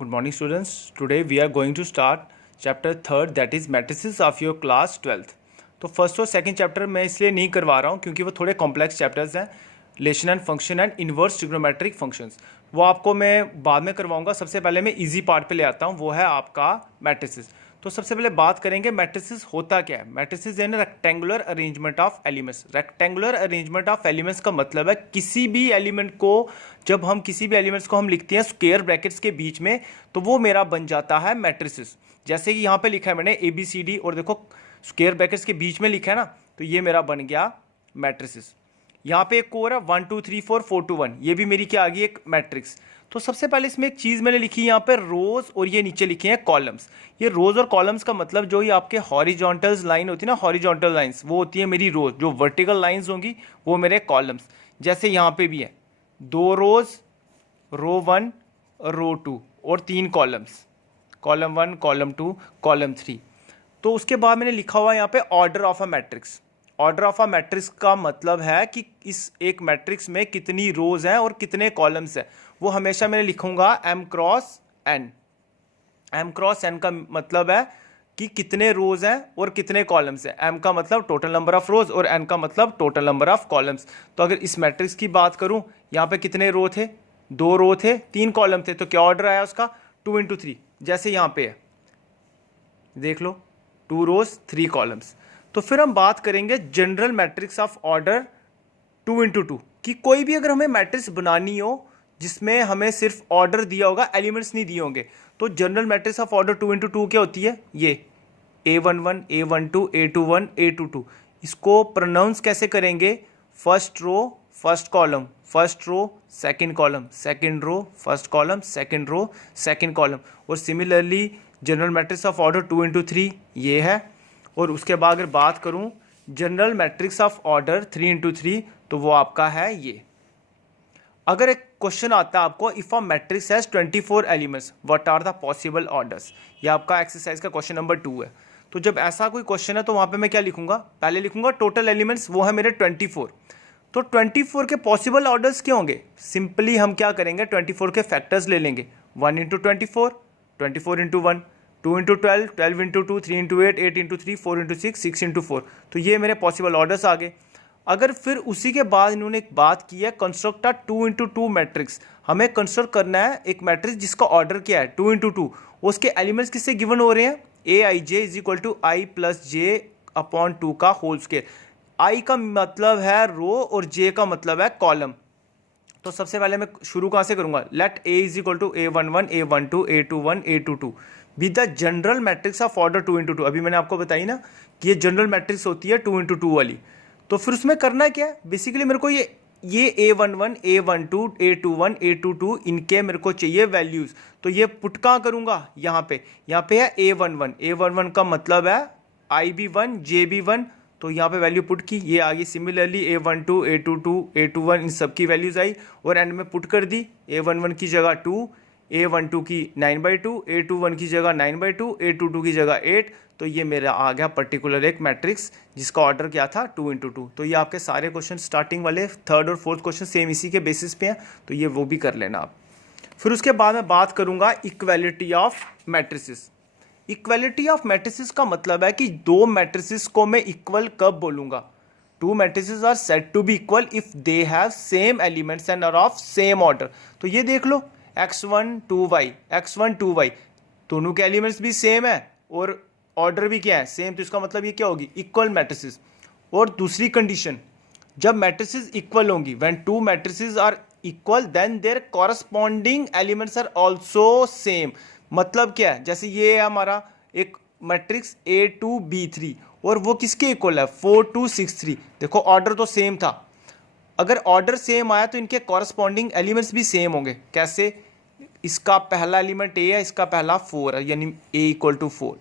Good morning students. Today we are going to start chapter third, that is matrices of your class 12th. तो first और second chapter मैं इसलिए नहीं करवा रहा हूँ क्योंकि वो थोड़े कॉम्प्लेक्स चैप्टर्स हैं. Relation and function and inverse trigonometric functions वो आपको मैं बाद में करवाऊंगा. सबसे पहले मैं इजी पार्ट पे ले आता हूँ, वो है आपका मैट्रिसेस. तो सबसे पहले बात करेंगे मैट्रिसेस होता क्या है. मैट्रिसेस यानी rectangular arrangement of elements. Rectangular arrangement of elements का मतलब है किसी भी एलिमेंट को, जब हम किसी भी एलिमेंट्स को हम लिखते हैं स्क्वायर ब्रैकेट्स के बीच में, तो वो मेरा बन जाता है मैट्रिसेस. जैसे कि यहाँ पे लिखा है मैंने ABCD और देखो स्क्वायर ब्रैकेट्स के बीच में लिखा है ना, तो ये मेरा बन गया मैट्रिसेस. यहाँ पे एक और है 1 2 3 4 4 2 1, ये भी मेरी क्या आ गई एक मैट्रिक्स. तो सबसे पहले इसमें एक चीज़ मैंने लिखी यहाँ पे रोज और ये नीचे लिखे हैं कॉलम्स. ये रोज और कॉलम्स का मतलब जो ये आपके हॉरिजॉन्टल लाइन होती है ना, हॉरिजॉन्टल लाइंस, वो होती है मेरी रोज. जो वर्टिकल लाइंस होंगी वो मेरे कॉलम्स. जैसे यहाँ पे भी है 2 रोज, रो 1 रो 2 और 3 कॉलम्स, कॉलम 1 कॉलम 2 कॉलम 3. तो उसके बाद मैंने लिखा हुआ यहाँ पे order of a matrix. Order of a matrix का मतलब है कि इस एक मैट्रिक्स में कितनी रोज हैं और कितने कॉलम्स हैं. वो हमेशा मैंने लिखूंगा m cross n. m cross n का मतलब है कि कितने रोज हैं और कितने कॉलम्स हैं. m का मतलब टोटल नंबर ऑफ रोज और n का मतलब टोटल नंबर ऑफ कॉलम्स. तो अगर इस मैट्रिक्स की बात करूं, यहाँ पे कितने रो थे, 2 रो थे, 3 कॉलम थे, तो क्या ऑर्डर आया उसका 2 इंटू 3. जैसे यहाँ पे है देख लो 2 रोज 3 कॉलम्स. तो फिर हम बात करेंगे general matrix of order 2 into 2 कि कोई भी अगर हमें मैट्रिक्स बनानी हो जिसमें हमें सिर्फ ऑर्डर दिया होगा, एलिमेंट्स नहीं दिए होंगे, तो general matrix of order 2 into 2 क्या होती है, ये A11 A12 A21 A22. इसको प्रोनाउंस कैसे करेंगे, first row first column, first row second column, second row first column, second row second column. और similarly general matrix of order 2 into 3 ये है. और उसके बाद अगर बात करूं general matrix of order 3 into 3, तो वो आपका है ये. अगर एक क्वेश्चन आता है आपको, if a matrix has 24 elements what are the possible orders, ये आपका एक्सरसाइज का क्वेश्चन नंबर 2 है. तो जब ऐसा कोई क्वेश्चन है तो वहां पे मैं क्या लिखूंगा, पहले लिखूंगा टोटल एलिमेंट्स, वो है मेरे 24. तो 24 के पॉसिबल ऑर्डर्स क्या होंगे, सिंपली हम क्या करेंगे 24 के फैक्टर्स ले लेंगे. 1 into 24, 24 into 1, 2 into 12, 12 into 2, 3 into 8, 8 into 3, 4 into 6, 6 into 4. तो ये मेरे पॉसिबल ऑर्डर्स आ गए. अगर फिर उसी के बाद इन्होंने एक बात की है कंस्ट्रक्ट अ 2 इंटू 2 मैट्रिक्स, हमें कंस्ट्रक्ट करना है एक मैट्रिक्स जिसका ऑर्डर क्या है 2 इंटू 2. उसके एलिमेंट्स किससे गिवन हो रहे हैं, Aij is equal to i plus j upon 2 का होल स्क्वायर. आई का मतलब है रो और जे का मतलब है कॉलम. तो सबसे पहले मैं शुरू कहाँ से करूंगा, let A is equal to A11 A12 A21 A22 be the general matrix of order 2 into 2. अभी मैंने आपको बताई ना कि ये जनरल मैट्रिक्स होती है 2 इंटू 2 वाली. तो फिर उसमें करना क्या है, बेसिकली मेरे को ये A11 A12 A21 A22 इनके मेरे को चाहिए वैल्यूज. तो ये पुट कहाँ करूंगा, यहाँ पे है A11. A11 का मतलब है IB1 JB1, तो यहाँ पे वैल्यू पुट की, ये आ गई. सिमिलरली A12 A22 A21 इन सब की वैल्यूज आई और एंड में पुट कर दी. A11 की जगह 2, A12 की 9/2, A21 की जगह 9/2, A22 की जगह 8. तो ये मेरा आ गया पर्टिकुलर एक मैट्रिक्स जिसका ऑर्डर क्या था 2 इंटू 2. तो ये आपके सारे क्वेश्चन स्टार्टिंग वाले थर्ड और फोर्थ क्वेश्चन सेम इसी के बेसिस पे हैं, तो ये वो भी कर लेना आप. फिर उसके बाद मैं बात करूंगा equality of matrices. Equality of matrices का मतलब है कि दो मैट्रिसेस को मैं इक्वल कब बोलूंगा. 2 matrices are said to be equal if they have same elements and are of same order. तो ये देख लो x1 2y x1 2y, दोनों के एलिमेंट्स भी सेम है और ऑर्डर भी क्या है सेम. तो इसका मतलब ये क्या होगी, इक्वल मैट्रिसेस. और दूसरी कंडीशन, जब मैट्रिसेस इक्वल होंगी, when 2 matrices are equal then their corresponding elements are also same. मतलब क्या है, जैसे ये है हमारा एक मैट्रिक्स A2B3 और वो किसके इक्वल है 4 2 6 3. देखो ऑर्डर तो सेम था, अगर ऑर्डर सेम आया तो इनके कॉरस्पॉन्डिंग एलिमेंट्स भी सेम होंगे. कैसे, इसका पहला एलिमेंट A है, इसका पहला 4 है, यानी A इक्वल टू 4.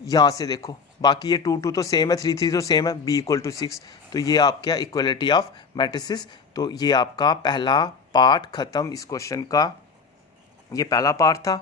यहाँ से देखो बाकी ये 2 2 तो सेम है, 3 3 तो सेम है, B इक्वल टू 6. तो ये आपका इक्वलिटी ऑफ मैट्रिसेस. तो ये आपका पहला पार्ट खत्म इस क्वेश्चन का. ये पहला पार्ट था.